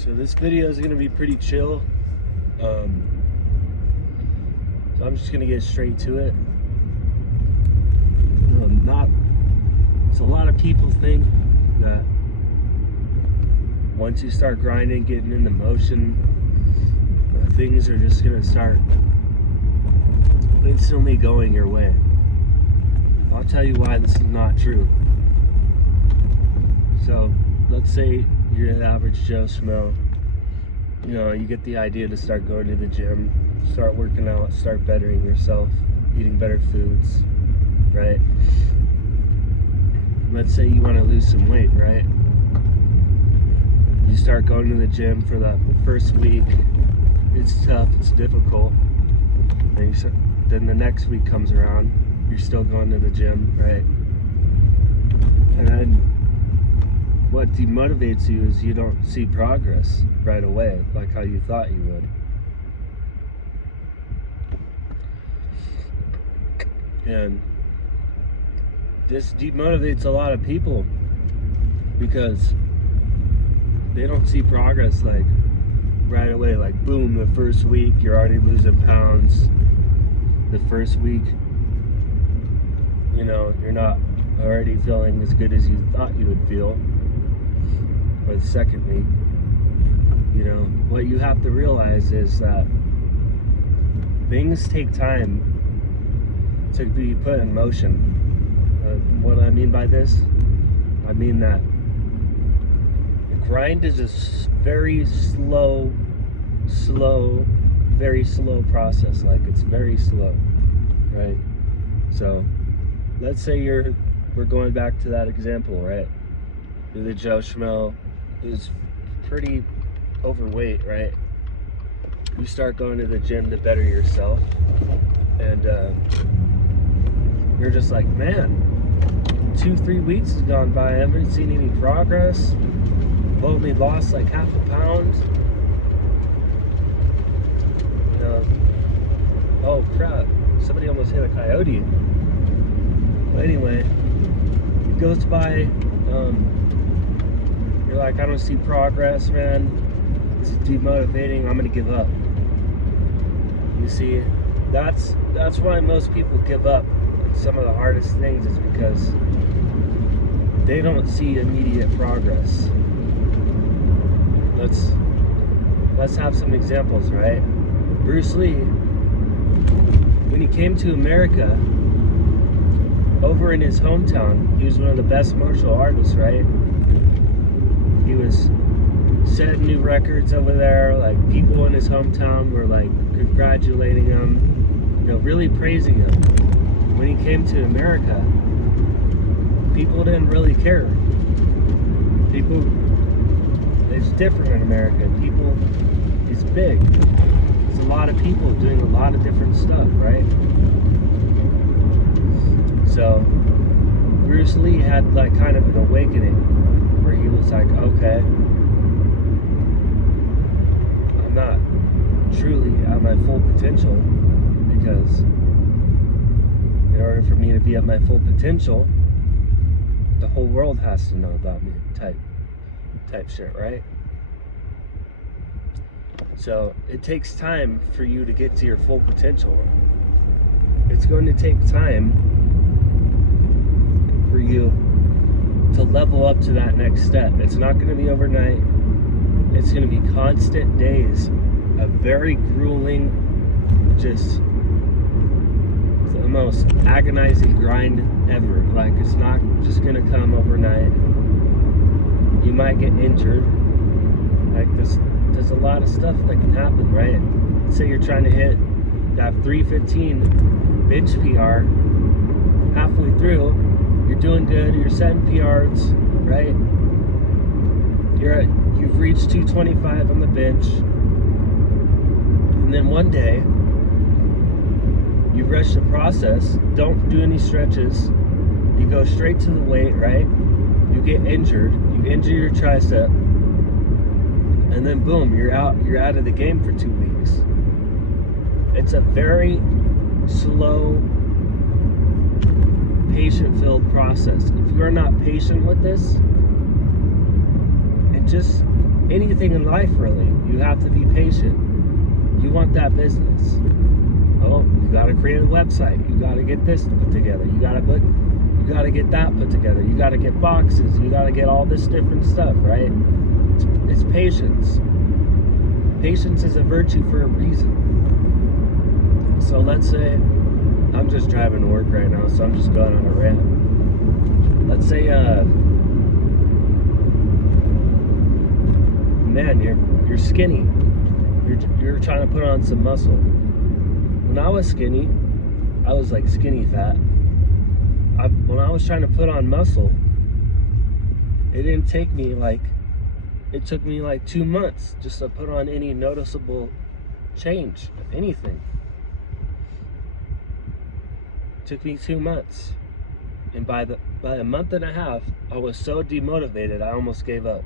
So this video is going to be pretty chill. So I'm just going to get straight to it. So a lot of people think that once you start grinding, getting into motion, things are just going to start instantly going your way. I'll tell you why this is not true. So let's say you're an average Joe Schmo. You know, you get the idea to start going to the gym, start working out, start bettering yourself, eating better foods, right? Let's say you want to lose some weight, right? You start going to the gym for the first week. It's tough, it's difficult. Then the next week comes around, you're still going to the gym, right? And then what demotivates you is you don't see progress right away, like how you thought you would. And this demotivates a lot of people because they don't see progress like right away. Like boom, the first week you're already losing pounds. The first week, you know, you're not already feeling as good as you thought you would feel. Or the second week, you know, what you have to realize is that things take time to be put in motion. What I mean by this, I mean that the grind is a very slow, very slow process. Like it's very slow, right? So let's say we're going back to that example, right? You're the Joe Schmo who's pretty overweight, right? You start going to the gym to better yourself, and you're just like, man, 2-3 weeks has gone by, I haven't seen any progress. I've only lost like half a pound. You know, oh crap, somebody almost hit a coyote. But anyway, it goes by, you're like, I don't see progress, man. This is demotivating, I'm gonna give up. You see, that's why most people give up. Some of the hardest things is because they don't see immediate progress. Let's have some examples, right? Bruce Lee, when he came to America, over in his hometown, he was one of the best martial artists, right? He was setting new records over there. Like people in his hometown were like congratulating him, you know, really praising him. When he came to America, people didn't really care. It's different in America. It's big. There's a lot of people doing a lot of different stuff, right? So, Bruce Lee had like kind of an awakening where he was like, okay, I'm not truly at my full potential because in order for me to be at my full potential, the whole world has to know about me, type shit, right? So it takes time for you to get to your full potential. It's going to take time for you to level up to that next step. It's not going to be overnight. It's going to be constant days of very grueling, just the most agonizing grind ever. Like it's not just gonna come overnight. You might get injured. Like there's a lot of stuff that can happen, right? Let's say you're trying to hit that 315 bench PR. Halfway through, you're doing good, you're setting PRs, right? You've reached 225 on the bench, and then one day you rush the process, don't do any stretches, you go straight to the weight, right? You get injured, you injure your tricep, and then boom, you're out of the game for 2 weeks. It's a very slow, patient-filled process. If you are not patient with this, and just anything in life, really. You have to be patient. You want that business. Oh, you got to create a website. You got to get this put together. You got to get that put together. You got to get boxes. You got to get all this different stuff, right? It's patience. Patience is a virtue for a reason. So let's say I'm just driving to work right now, so I'm just going on a rant. Let's say, man, you're skinny. You're trying to put on some muscle. When I was skinny, I was like skinny fat. When I was trying to put on muscle, it took me like 2 months just to put on any noticeable change, anything. It took me 2 months. And by a month and a half, I was so demotivated, I almost gave up.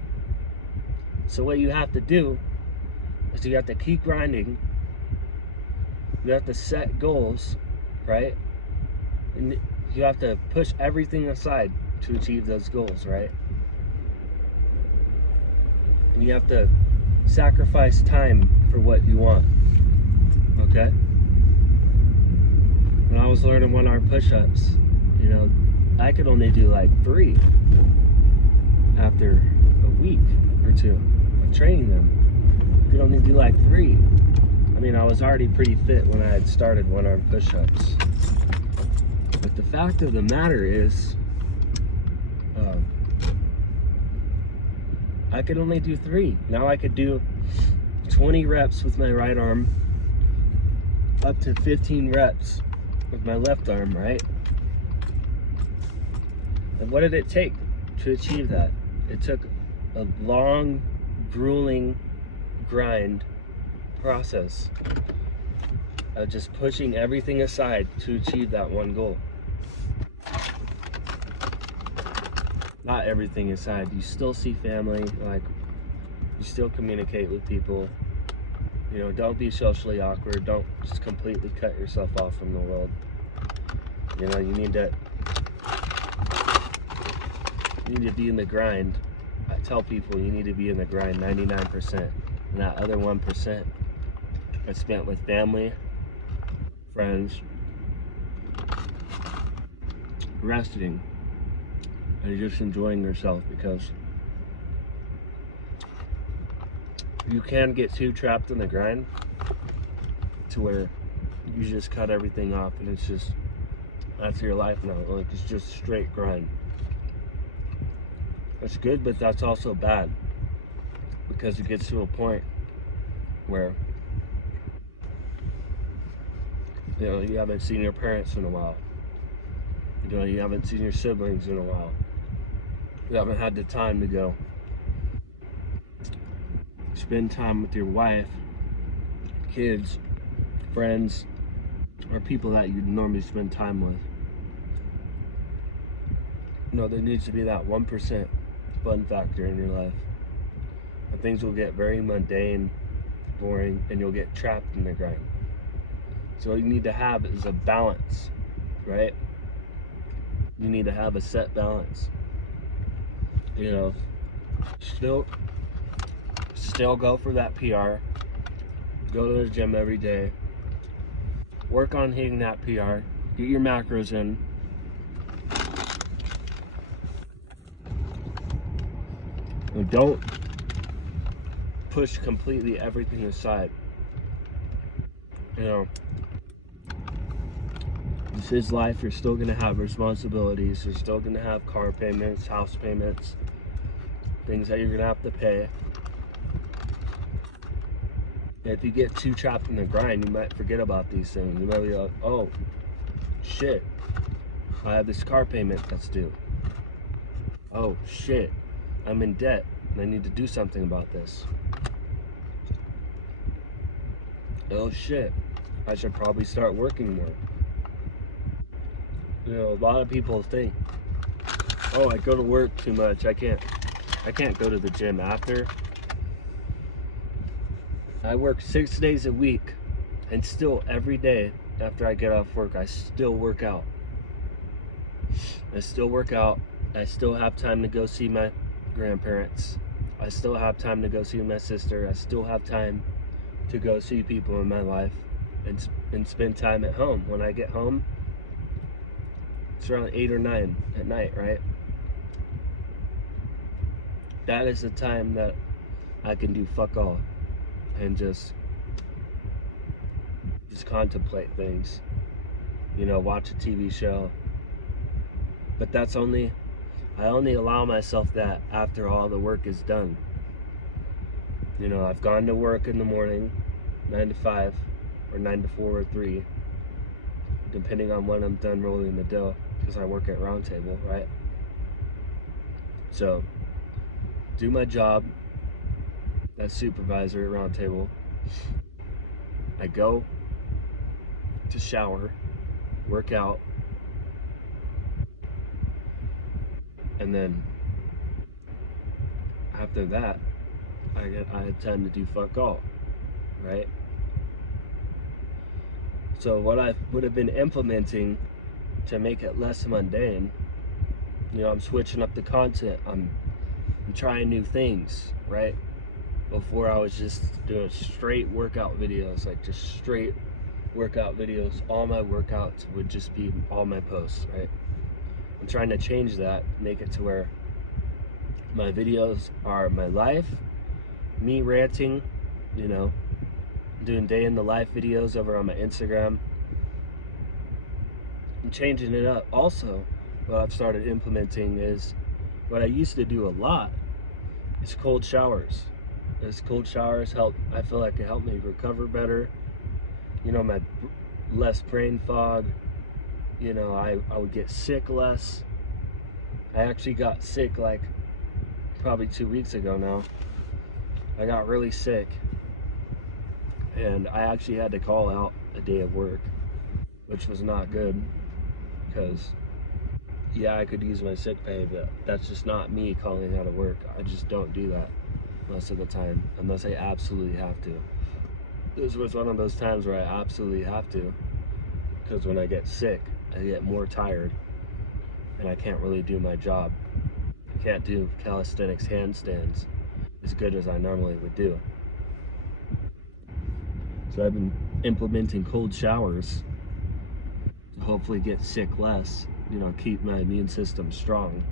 So what you have to do is you have to keep grinding. You have to set goals, right? And you have to push everything aside to achieve those goals, right? And you have to sacrifice time for what you want, okay? When I was learning 1 hour push-ups, I could only do like 3 after a week or 2 of training them. I could only do like 3. I mean, I was already pretty fit when I had started 1 hour push-ups. But the fact of the matter is, I could only do 3. Now I could do 20 reps with my right arm, up to 15 reps with my left arm, right? And what did it take to achieve that? It took a long, grueling grind process of just pushing everything aside to achieve that one goal. Not everything aside. You still see family, you still communicate with people. Don't be socially awkward. Don't just completely cut yourself off from the world. You need to be in the grind. I tell people you need to be in the grind 99%. And that other 1% I spent with family, friends, resting, and just enjoying yourself, because you can get too trapped in the grind to where you just cut everything off and that's your life now. It's just straight grind. That's good, but that's also bad, because it gets to a point where you haven't seen your parents in a while. You haven't seen your siblings in a while. You haven't had the time to go spend time with your wife, kids, friends, or people that you normally spend time with. There needs to be that 1% fun factor in your life. And things will get very mundane, boring, and you'll get trapped in the grind. So what you need to have is a balance, right? You need to have a set balance. Still go for that PR. Go to the gym every day. Work on hitting that PR. Get your macros in. And don't push completely everything aside. This is life. You're still going to have responsibilities. You're still going to have car payments, house payments, things that you're going to have to pay. If you get too trapped in the grind, you might forget about these things. You might be like, oh, shit, I have this car payment that's due. Oh, shit, I'm in debt and I need to do something about this. Oh, shit, I should probably start working more. A lot of people think, oh, I go to work too much. I can't go to the gym after. I work 6 days a week, and still every day after I get off work, I still work out. I still have time to go see my grandparents. I still have time to go see my sister. I still have time to go see people in my life and spend time at home. When I get home, it's around 8 or 9 at night, right? That is the time that I can do fuck all and just contemplate things, you know, watch a TV show. But I only allow myself that after all the work is done. You know, I've gone to work in the morning, 9 to 5, or 9 to 4 or 3, depending on when I'm done rolling the dough, because I work at Roundtable, right? So, do my job as supervisor at Roundtable. I go to shower, work out, and then after that, I had time to do fuck all, right? So what I would have been implementing to make it less mundane, you know, I'm switching up the content. I'm trying new things, right? Before I was just doing straight workout videos, like just straight workout videos. All my workouts would just be all my posts, right? I'm trying to change that, make it to where my videos are my life, me ranting, you know, doing day in the life videos over on my Instagram. I'm changing it up. Also, what I've started implementing is what I used to do a lot is cold showers. As cold showers help, I feel like it helped me recover better. You know, my less brain fog. You know, I would get sick less. I actually got sick like probably 2 weeks ago now. I got really sick and I actually had to call out a day of work, which was not good because yeah, I could use my sick pay, but that's just not me calling out of work. I just don't do that most of the time unless I absolutely have to. This was one of those times where I absolutely have to, because when I get sick, I get more tired and I can't really do my job. I can't do calisthenics handstands as good as I normally would do. So I've been implementing cold showers to hopefully get sick less, you know, keep my immune system strong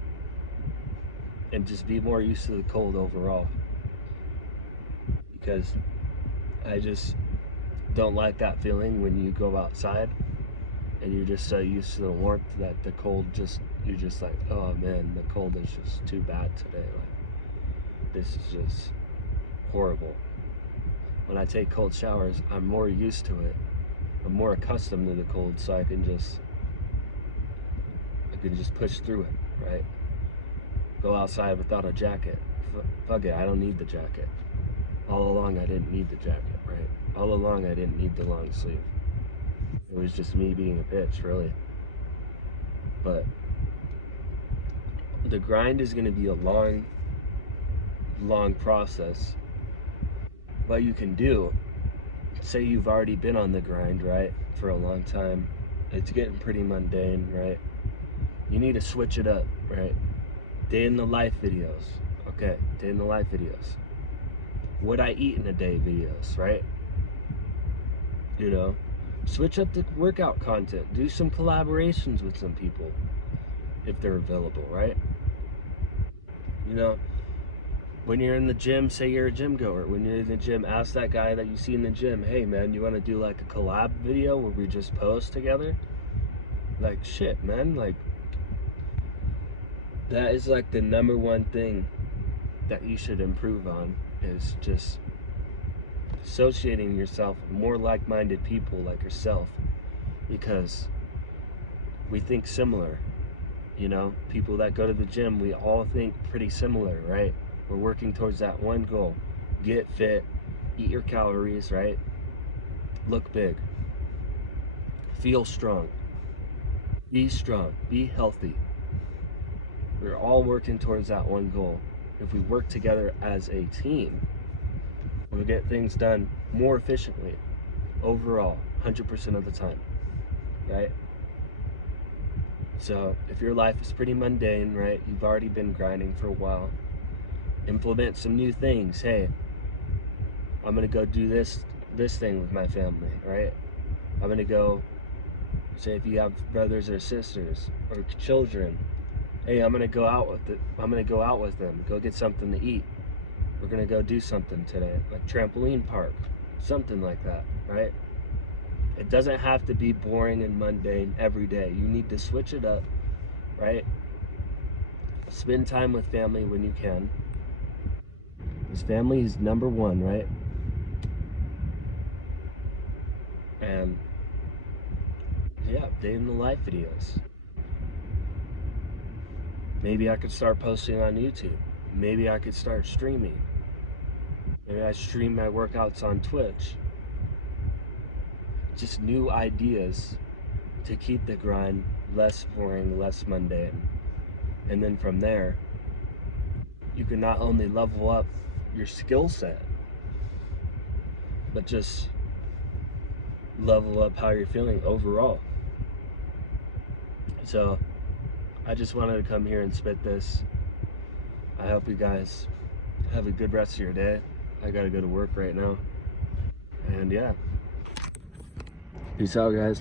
and just be more used to the cold overall. Because I just don't like that feeling when you go outside and you're just so used to the warmth that the cold you're just like, oh man, the cold is just too bad today. Like, this is just horrible. When I take cold showers, I'm more used to it. I'm more accustomed to the cold, so I can just push through it, right? Go outside without a jacket. Fuck it, I don't need the jacket. All along, I didn't need the jacket, right? All along, I didn't need the long sleeve. It was just me being a bitch, really. But the grind is going to be a long process. What you can do, say you've already been on the grind, right, for a long time. It's getting pretty mundane, right? You need to switch it up, right? Day in the life videos. Okay, day in the life videos. What I eat in a day videos, right? You know, switch up the workout content. Do some collaborations with some people if they're available, right? You know, when you're in the gym, say you're a gym goer. When you're in the gym, ask that guy that you see in the gym, hey man, you want to do like a collab video where we just post together? Like, shit, man. Like, that is like the #1 thing that you should improve on, is just associating yourself with more like-minded people like yourself, because we think similar. You know, people that go to the gym, we all think pretty similar, right? We're working towards that one goal. Get fit, eat your calories, right? Look big. Feel strong. Be strong. Be healthy. We're all working towards that one goal. If we work together as a team, we'll get things done more efficiently overall, 100% of the time, right? So if your life is pretty mundane, right, you've already been grinding for a while, implement some new things. Hey, I'm gonna go do this thing with my family, right? I'm gonna go, say if you have brothers or sisters or children, hey, I'm gonna go out with them, go get something to eat. We're gonna go do something today, like trampoline park, something like that, right? It doesn't have to be boring and mundane every day. You need to switch it up, right? Spend time with family when you can. Because family is number one, right? And yeah, day in the life videos. Maybe I could start posting on YouTube. Maybe I could start streaming. Maybe I stream my workouts on Twitch. Just new ideas to keep the grind less boring, less mundane. And then from there, you can not only level up your skill set, but just level up how you're feeling overall. So I just wanted to come here and spit this. I hope you guys have a good rest of your day. I gotta go to work right now. And yeah, peace out, guys.